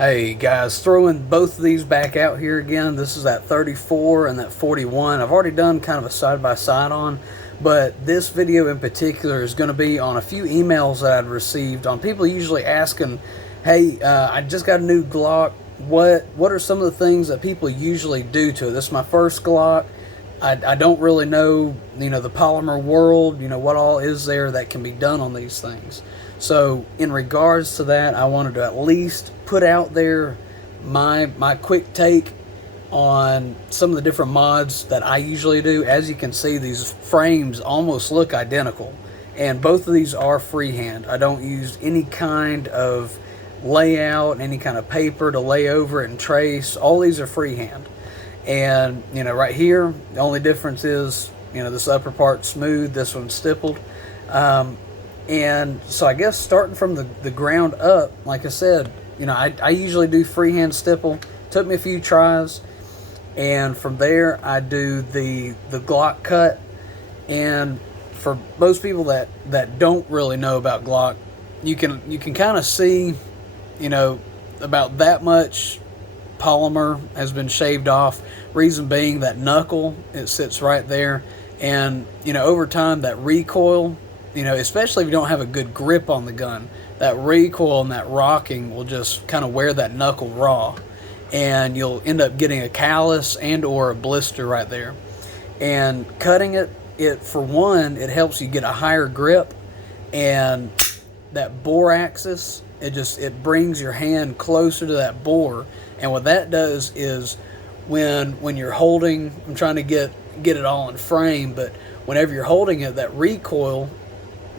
Hey guys, throwing both of these back out here again. This is that 34 and that 41. I've already done kind of a side-by-side on, but this video in particular is going to be on a few emails that I'd received on people usually asking, hey, I just got a new Glock. What are some of the things that people usually do to it? This is my first Glock. I don't really know, the polymer world, what all is there that can be done on these things. So in regards to that, I wanted to at least put out there my quick take on some of the different mods that I usually do. As you can see, these frames almost look identical, and both of these are freehand. I don't use any kind of layout, any kind of paper to lay over it and trace. All these are freehand. And right here, the only difference is this upper part's smooth, this one's stippled. And so I guess starting from the ground up, like I said, I usually do freehand stipple. Took me a few tries, and from there I do the Glock cut. And for most people that don't really know about Glock, you can kind of see, about that much polymer has been shaved off. Reason being that knuckle, it sits right there, and over time that recoil, especially if you don't have a good grip on the gun, that recoil and that rocking will just kind of wear that knuckle raw, and you'll end up getting a callus and or a blister right there. And cutting it for one, it helps you get a higher grip, and that bore axis, it brings your hand closer to that bore. And what that does is when you're holding, I'm trying to get it all in frame, but whenever you're holding it, that recoil,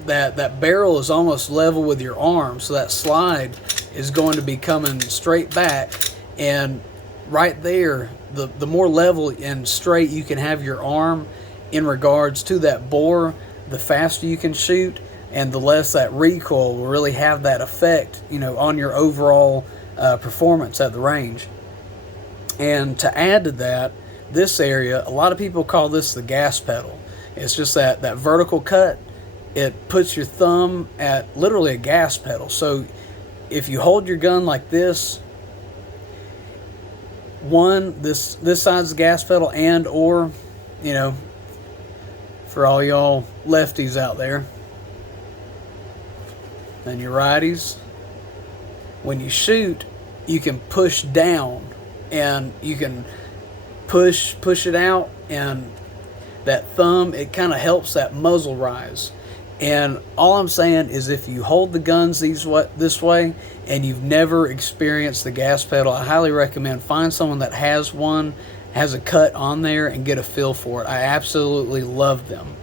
that barrel is almost level with your arm, so that slide is going to be coming straight back. And right there, the more level and straight you can have your arm in regards to that bore, the faster you can shoot, and the less that recoil will really have that effect, on your overall performance at the range. And to add to that, this area, a lot of people call this the gas pedal. It's just that vertical cut. It puts your thumb at literally a gas pedal. So if you hold your gun like this, this side's the gas pedal, and or, for all y'all lefties out there, and your righties, when you shoot, you can push down, and you can push it out, and that thumb, it kind of helps that muzzle rise. And all I'm saying is, if you hold the guns this way and you've never experienced the gas pedal, I highly recommend find someone that has one, has a cut on there, and get a feel for it. I absolutely love them.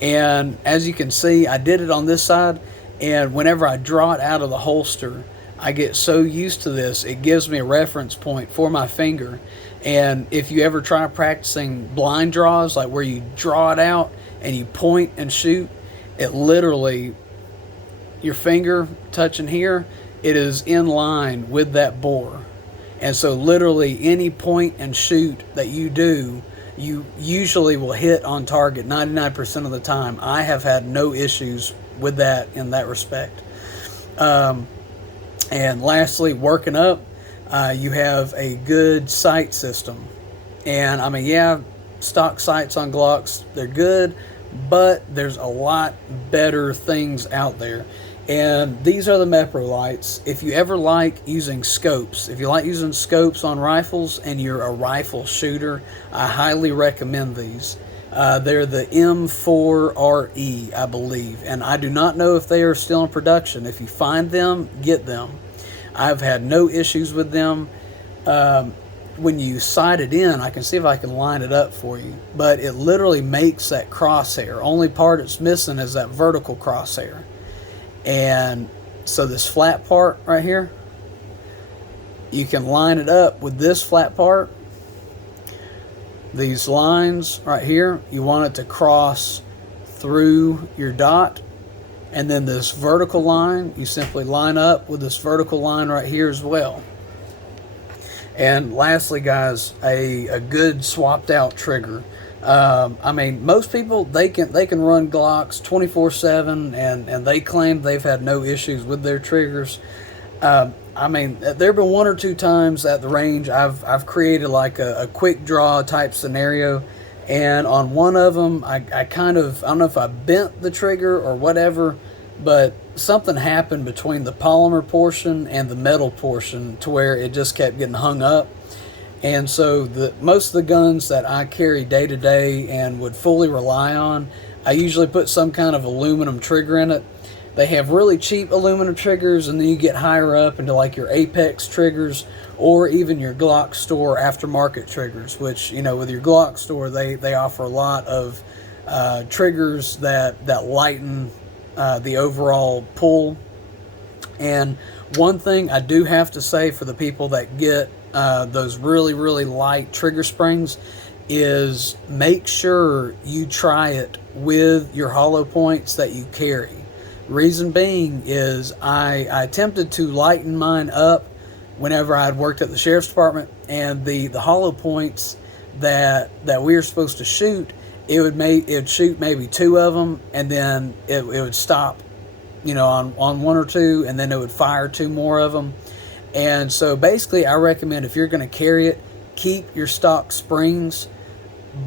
And as you can see, I did it on this side, and whenever I draw it out of the holster, I get so used to this, it gives me a reference point for my finger. And if you ever try practicing blind draws, like where you draw it out and you point and shoot, it literally, your finger touching here, it is in line with that bore. And so literally any point and shoot that you do, you usually will hit on target 99% of the time. I have had no issues with that in that respect. And lastly, working up, you have a good sight system. And I mean, yeah, stock sights on Glocks, they're good, but there's a lot better things out there. And these are the Mepro lights. If you ever like using scopes, if you like using scopes on rifles and you're a rifle shooter, I highly recommend these. They're the M4RE, I believe, and I do not know if they are still in production. If you find them, get them. I've had no issues with them. When you sight it in, I can see if I can line it up for you, but it literally makes that crosshair. Only part it's missing is that vertical crosshair. And so this flat part right here, you can line it up with this flat part. These lines right here, you want it to cross through your dot. And then this vertical line, you simply line up with this vertical line right here as well. And lastly, guys, a good swapped out trigger. I mean, most people, they can run Glocks 24/7, and they claim they've had no issues with their triggers. I mean, there have been one or two times at the range I've created like a quick draw type scenario, and on one of them I kind of, I don't know if I bent the trigger or whatever, but something happened between the polymer portion and the metal portion to where it just kept getting hung up. And so most of the guns that I carry day to day and would fully rely on, I usually put some kind of aluminum trigger in it. They have really cheap aluminum triggers, and then you get higher up into like your Apex triggers or even your Glock store aftermarket triggers, which, you know, with your Glock store, they offer a lot of triggers that lighten the overall pull. And one thing I do have to say for the people that get those really, really light trigger springs is make sure you try it with your hollow points that you carry. Reason being is I attempted to lighten mine up whenever I had worked at the sheriff's department, and the hollow points that we were supposed to shoot, it would shoot maybe two of them, and then it would stop, you know, on one or two, and then it would fire two more of them. And so basically I recommend, if you're going to carry it, keep your stock springs,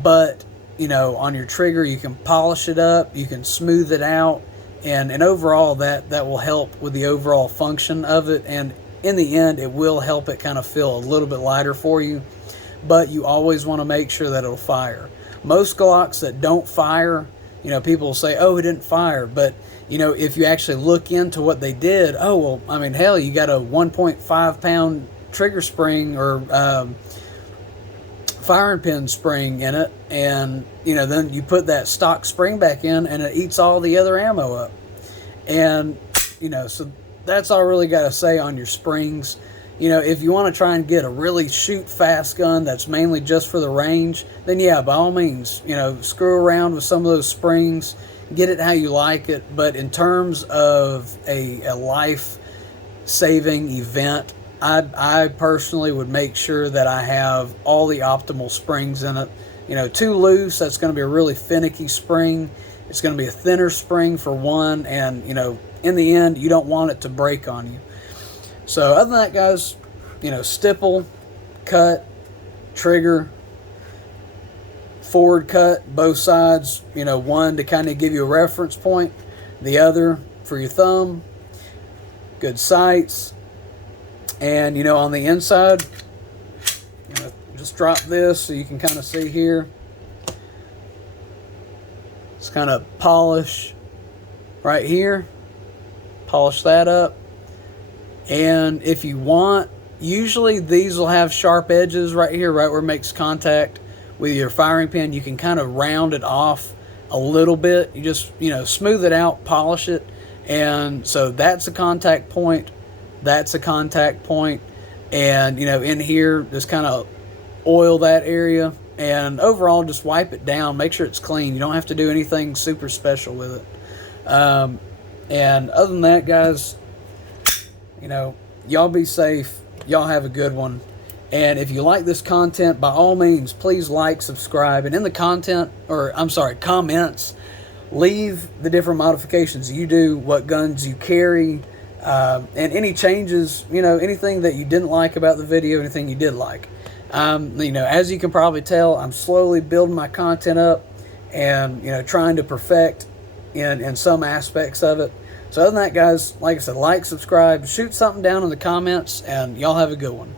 but, you know, on your trigger you can polish it up, you can smooth it out, and overall that will help with the overall function of it, and in the end it will help it kind of feel a little bit lighter for you. But you always want to make sure that it'll fire. Most Glocks that don't fire, you know, people will say, oh, it didn't fire, but you know, if you actually look into what they did, oh, well, I mean, hell, you got a 1.5 pound trigger spring or firing pin spring in it, and, you know, then you put that stock spring back in and it eats all the other ammo up. And, you know, so that's all I really got to say on your springs. You know, if you want to try and get a really shoot fast gun that's mainly just for the range, then yeah, by all means, you know, screw around with some of those springs, get it how you like it. But in terms of a life-saving event, I personally would make sure that I have all the optimal springs in it. You know, too loose, that's going to be a really finicky spring. It's going to be a thinner spring for one, and, you know, in the end, you don't want it to break on you. So other than that, guys, you know, stipple, cut, trigger, forward cut, both sides, you know, one to kind of give you a reference point, the other for your thumb, good sights, and, you know, on the inside, you know, just drop this so you can kind of see here. Just kind of polish right here, polish that up. And if you want, usually these will have sharp edges right here, right where it makes contact with your firing pin. You can kind of round it off a little bit. You just, you know, smooth it out, polish it. And so that's a contact point. That's a contact point. And, you know, in here, just kind of oil that area. And overall, just wipe it down. Make sure it's clean. You don't have to do anything super special with it. And other than that, guys, you know, y'all be safe. Y'all have a good one. And if you like this content, by all means, please like, subscribe, and in the comments, leave the different modifications you do, what guns you carry, and any changes, you know, anything that you didn't like about the video, anything you did like. You know, as you can probably tell, I'm slowly building my content up and, you know, trying to perfect in some aspects of it. So other than that, guys, like I said, like, subscribe, shoot something down in the comments, and y'all have a good one.